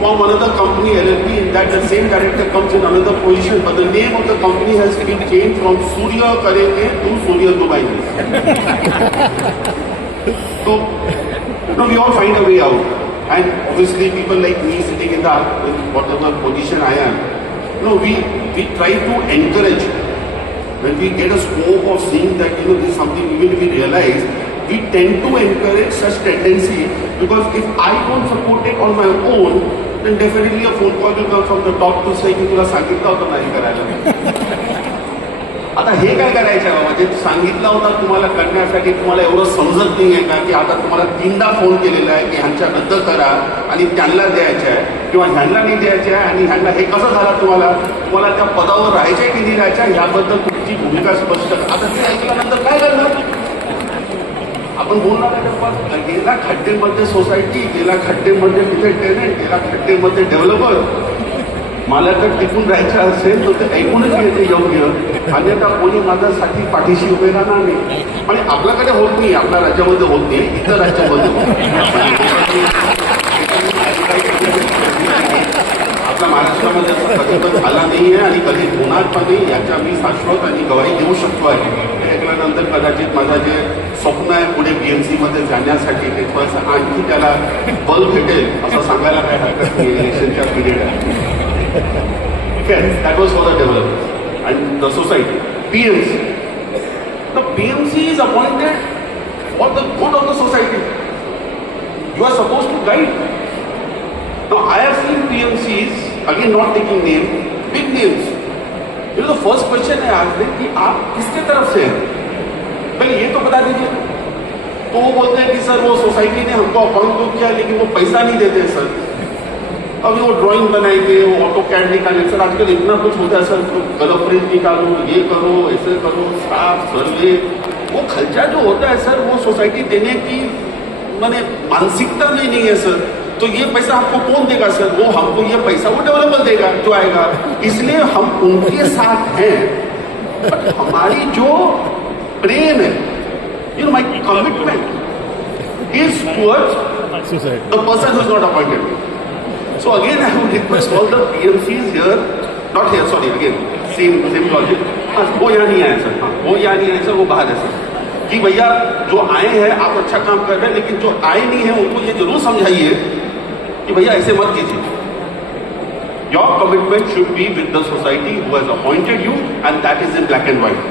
form another company, LLP, in that the same director comes in another position, but the name of the company has been changed from Surya Karenge to Surya Dubai. So, we all find a way out. And obviously people like me sitting in whatever position I am, we try to encourage. When we get a scope of seeing that, this is something even if we realize, we tend to encourage such tendency, because if I don't support it on my own, then definitely a phone call will come from the top to say की तुला सांगितलं होतं नाही करायला. आता हे काय करायचं बाबा, जे सांगितलं होतं तुम्हाला करण्यासाठी तुम्हाला एवढं समजत नाही आहे का की आता तुम्हाला 3दा फोन केलेला आहे की ह्यांच्या रद्द करा आणि त्यांना द्यायचं आहे किंवा ह्यांना नाही द्यायचं आहे, आणि ह्यांना हे कसं झालं, तुम्हाला त्या पदावर राहायचंय की नाही राहायचं ह्याबद्दल तुमची भूमिका स्पष्ट करा. आता ते ऐकल्यानंतर काय करणार आपण बोलणार, गेला खड्डेमध्ये सोसायटी, गेला खड्डेमध्ये तिथे टेनेंट, गेला खड्डेमध्ये डेव्हलपर. मला तर टिकून राहायचं असेल तर ते ऐकूनच येते योग्य, अन्यथा कोणी माझ्यासाठी पाठीशी उभे राहणार नाही. आणि आपल्याकडे होत नाही, आपल्या राज्यामध्ये होत नाही, इतर राज्यामध्ये आपल्या महाराष्ट्रामध्ये कधी पण झाला नाही आहे आणि कधी होणार पण नाही, याच्या मी शाश्वत आणि गवाही देऊ शकतो आहे. हे ऐकल्यानंतर कदाचित माझं जे स्वप्न आहे पुढे BMC मध्ये जाण्यासाठी ते थोडंसं आणखी त्याला बल भेटेल असं सांगायला काय हरकत नाही. इलेक्शनच्या पिरियड आहे. Okay, that was for the developers and the society. PMC. The PMC is appointed for the good of the society. You are supposed to guide. Now I have seen PMCs, again not taking name, big names. The first question I asked them कि आप किसके तरफ से हैं? पहले ये तो बता दीजिए. तो वो बोलते हैं कि सर वो सोसाइटी ने हमको अपॉइंट तो किया लेकिन वो पैसा नहीं देते सर. अभी वो ड्राइंग बनाएंगे, वो ऑटो कैड निकालेंगे. सर आजकल इतना कुछ होता है सर, कलर प्रिंट निकालो, ये करो, ऐसे करो, स्टाफ सर्वे. वो खर्चा जो होता है सर वो सोसाइटी देने की माने मानसिकता में नहीं है सर. तो ये पैसा हमको कौन देगा सर? वो हमको ये पैसा वो डेवलपर देगा जो आएगा. इसलिए हम उनके साथ हैं. बट हमारी जो प्रेम है, my commitment is towards the person who is not appointed. So again, I would request all the PMCs here, not here, sorry, again, same logic. वो यहाँ नहीं आए सर, वो यहाँ नहीं आए सर, वो बाहर है सर. कि भैया जो आए हैं आप अच्छा काम कर रहे हैं, लेकिन जो आए नहीं हैं उनको ये जरूर समझाइए कि भैया ऐसे मत कीजिए. Your commitment should be with the society who has appointed you, and that is in black and white.